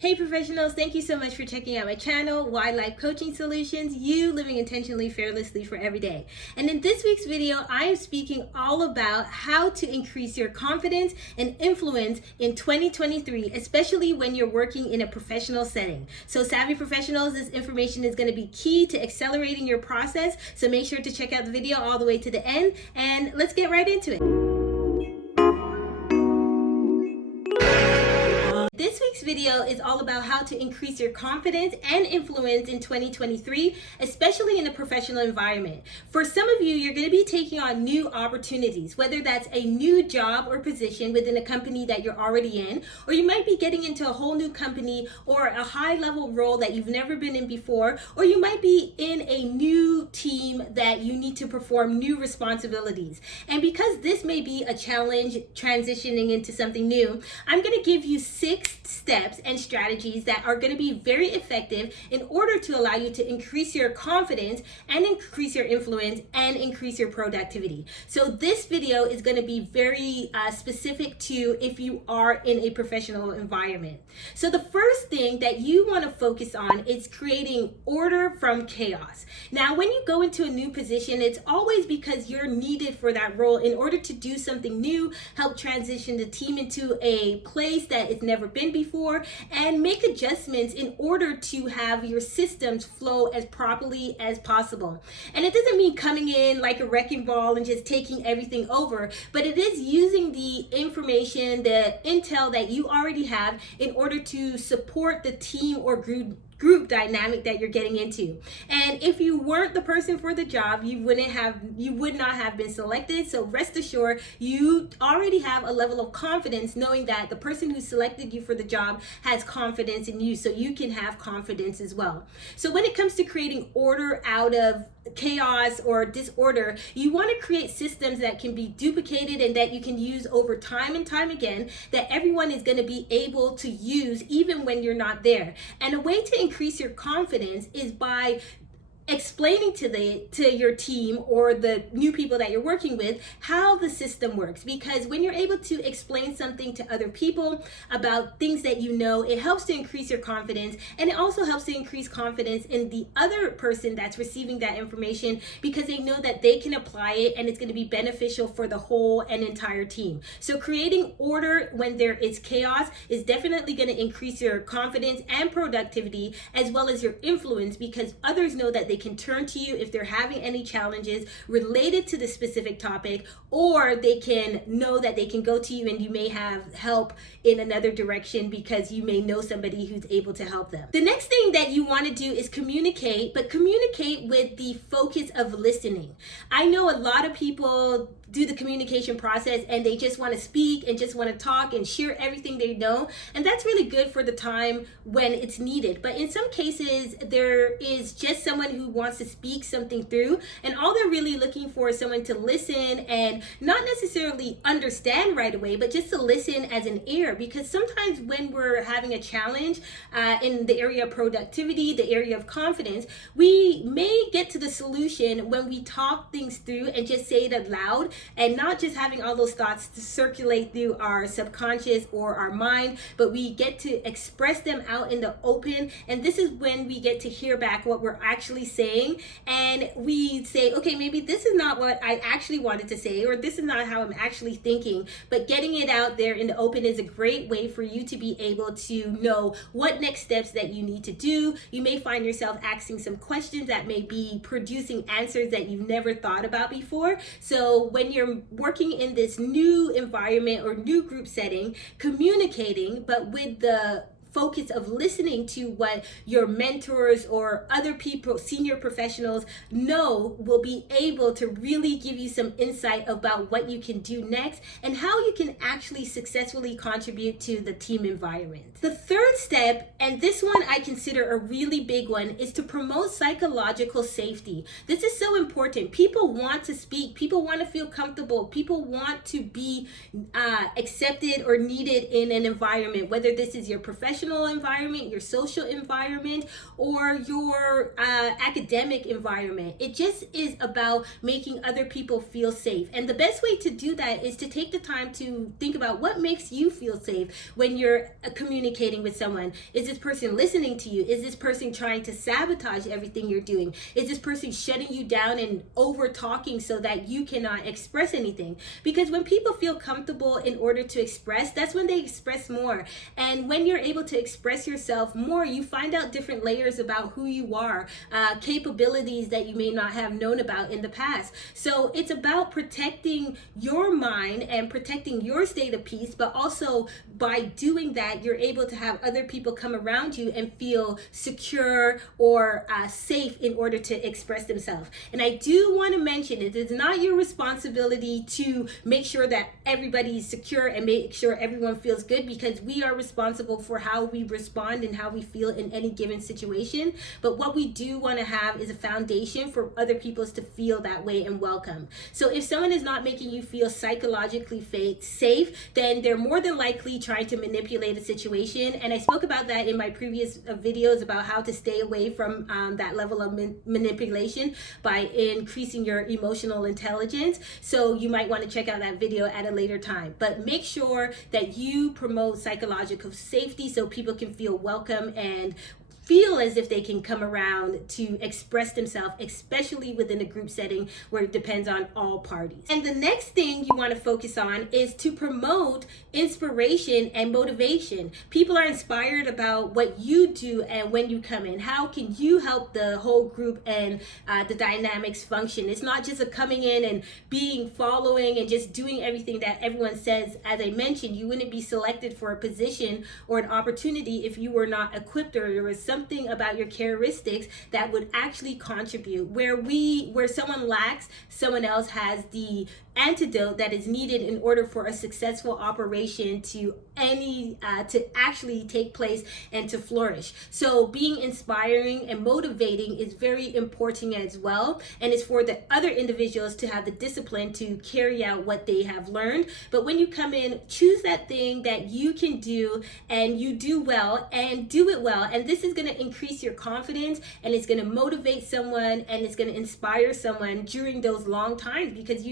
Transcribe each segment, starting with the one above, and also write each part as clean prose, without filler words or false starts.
Hey professionals, thank you so much for checking out my channel, Why Life Coaching Solutions, you living intentionally, fearlessly for every day. And in this week's video, I am speaking all about how to increase your confidence and influence in 2023, especially when you're working in a professional setting. So savvy professionals, this information is going to be key to accelerating your process. So make sure to check out the video all the way to the end and let's get right into it. This week's video is all about how to increase your confidence and influence in 2023, especially in a professional environment. For some of you, you're going to be taking on new opportunities, whether that's a new job or position within a company that you're already in, or you might be getting into a whole new company or a high-level role that you've never been in before, or you might be in a new team that you need to perform new responsibilities. And because this may be a challenge transitioning into something new, I'm going to give you 6 steps and strategies that are going to be very effective in order to allow you to increase your confidence and increase your influence and increase your productivity. So this video is going to be very specific to if you are in a professional environment. So the first thing that you want to focus on is creating order from chaos. Now, when you go into a new position, it's always because you're needed for that role in order to do something new, help transition the team into a place that it's never been before, and make adjustments in order to have your systems flow as properly as possible. And it doesn't mean coming in like a wrecking ball and just taking everything over, but it is using the information, the intel that you already have in order to support the team or group dynamic that you're getting into. And if you weren't the person for the job, you would not have been selected. So rest assured, you already have a level of confidence knowing that the person who selected you for the job has confidence in you, so you can have confidence as well. So when it comes to creating order out of chaos or disorder, you want to create systems that can be duplicated and that you can use over time and time again, that everyone is going to be able to use even when you're not there. And a way to increase your confidence is by explaining to your team or the new people that you're working with how the system works. Because when you're able to explain something to other people about things that you know, it helps to increase your confidence, and it also helps to increase confidence in the other person that's receiving that information, because they know that they can apply it and it's going to be beneficial for the whole and entire team. So creating order when there is chaos is definitely going to increase your confidence and productivity, as well as your influence, because others know that they can turn to you if they're having any challenges related to the specific topic, or they can know that they can go to you and you may have help in another direction because you may know somebody who's able to help them. The next thing that you want to do is communicate, but communicate with the focus of listening. I know a lot of people do the communication process and they just want to speak and just want to talk and share everything they know, and that's really good for the time when it's needed. But in some cases, there is just someone who wants to speak something through, and all they're really looking for is someone to listen and not necessarily understand right away, but just to listen as an ear. Because sometimes when we're having a challenge in the area of productivity, the area of confidence, we may get to the solution when we talk things through and just say it aloud, and not just having all those thoughts to circulate through our subconscious or our mind, but we get to express them out in the open. And this is when we get to hear back what we're actually saying, and we say, okay, maybe this is not what I actually wanted to say, or this is not how I'm actually thinking. But getting it out there in the open is a great way for you to be able to know what next steps that you need to do. You may find yourself asking some questions that may be producing answers that you've never thought about before. So when you're working in this new environment or new group setting, communicating, but with the focus of listening to what your mentors or other people, senior professionals know, will be able to really give you some insight about what you can do next and how you can actually successfully contribute to the team environment. The third step, and this one I consider a really big one, is to promote psychological safety. This is so important. People want to speak. People want to feel comfortable. People want to be accepted or needed in an environment, whether this is your professional professional environment, your social environment, or your academic environment. It just is about making other people feel safe. And the best way to do that is to take the time to think about what makes you feel safe when you're communicating with someone. Is this person listening to you? Is this person trying to sabotage everything you're doing? Is this person shutting you down and over talking so that you cannot express anything? Because when people feel comfortable in order to express, that's when they express more. And when you're able to express yourself more, you find out different layers about who you are, capabilities that you may not have known about in the past. So it's about protecting your mind and protecting your state of peace, but also by doing that, you're able to have other people come around you and feel secure or safe in order to express themselves. And I do want to mention it is not your responsibility to make sure that everybody is secure and make sure everyone feels good, because we are responsible for how we respond and how we feel in any given situation. But what we do want to have is a foundation for other people to feel that way and welcome. So if someone is not making you feel psychologically safe, then they're more than likely trying to manipulate a situation. And I spoke about that in my previous videos about how to stay away from that level of manipulation by increasing your emotional intelligence. So you might want to check out that video at a later time. But make sure that you promote psychological safety so people can feel welcome and feel as if they can come around to express themselves, especially within a group setting where it depends on all parties. And the next thing you want to focus on is to promote inspiration and motivation. People are inspired about what you do and when you come in. How can you help the whole group and the dynamics function? It's not just a coming in and following and just doing everything that everyone says. As I mentioned, you wouldn't be selected for a position or an opportunity if you were not equipped or there was something about your characteristics that would actually contribute. Where someone lacks, someone else has the antidote that is needed in order for a successful operation to actually take place and to flourish. So being inspiring and motivating is very important as well, and it's for the other individuals to have the discipline to carry out what they have learned. But when you come in, choose that thing that you can do and you do well, and do it well. And this is going to increase your confidence, and it's going to motivate someone, and it's going to inspire someone during those long times. Because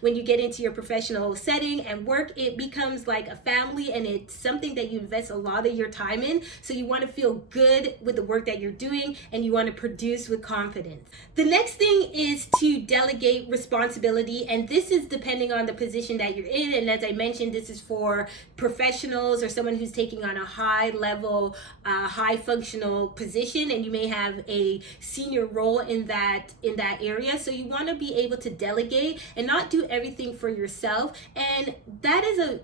when you get into your professional setting and work, it becomes like a family, and it's something that you invest a lot of your time in. So you want to feel good with the work that you're doing, and you want to produce with confidence. The next thing is to delegate responsibility, and this is depending on the position that you're in. And as I mentioned, this is for professionals or someone who's taking on a high level, high functional position, and you may have a senior role in that area. So you want to be able to delegate and not do everything for yourself. And that is a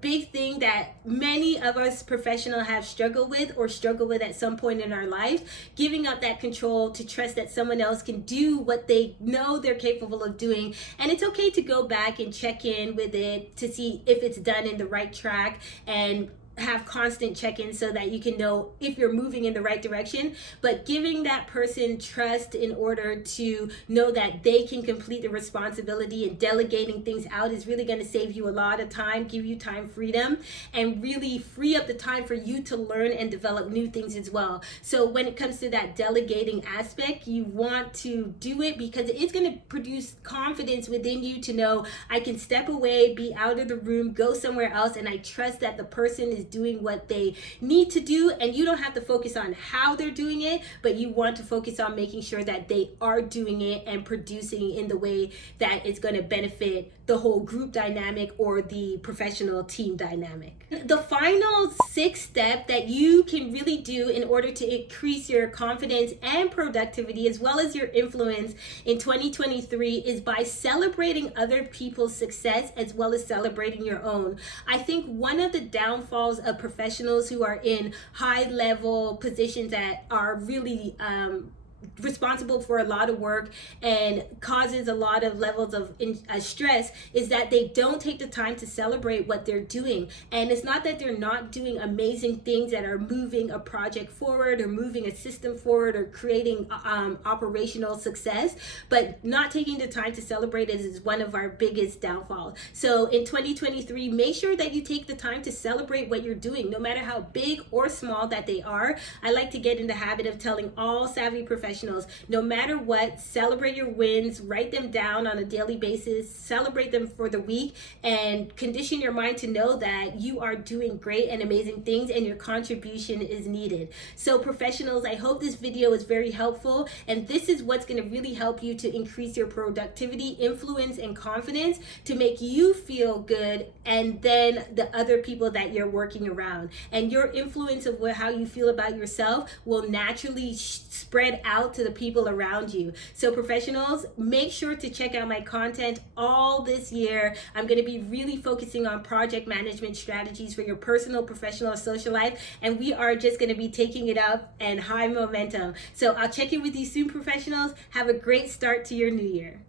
big thing that many of us professionals have struggled with at some point in our life, giving up that control to trust that someone else can do what they know they're capable of doing. And it's okay to go back and check in with it to see if it's done in the right track, and have constant check-ins so that you can know if you're moving in the right direction. But giving that person trust in order to know that they can complete the responsibility, and delegating things out is really going to save you a lot of time, give you time freedom, and really free up the time for you to learn and develop new things as well. So when it comes to that delegating aspect, you want to do it because it's going to produce confidence within you to know I can step away, be out of the room, go somewhere else, and I trust that the person is doing what they need to do. And you don't have to focus on how they're doing it, but you want to focus on making sure that they are doing it and producing in the way that it's going to benefit the whole group dynamic or the professional team dynamic. The final 6th step that you can really do in order to increase your confidence and productivity as well as your influence in 2023 is by celebrating other people's success as well as celebrating your own. I think one of the downfalls of professionals who are in high level positions that are really responsible for a lot of work and causes a lot of levels of stress is that they don't take the time to celebrate what they're doing. And it's not that they're not doing amazing things that are moving a project forward or moving a system forward or creating operational success, but not taking the time to celebrate it is one of our biggest downfalls. So in 2023, make sure that you take the time to celebrate what you're doing, no matter how big or small that they are. I like to get in the habit of telling all savvy professionals, no matter what, celebrate your wins, write them down on a daily basis, celebrate them for the week, and condition your mind to know that you are doing great and amazing things and your contribution is needed. So professionals, I hope this video is very helpful, and this is what's going to really help you to increase your productivity, influence, and confidence to make you feel good, and then the other people that you're working around. And your influence of how you feel about yourself will naturally spread out to the people around you. So professionals, make sure to check out my content all this year. I'm going to be really focusing on project management strategies for your personal, professional, or social life, and we are just going to be taking it up and high momentum. So I'll check in with you soon, professionals. Have a great start to your new year.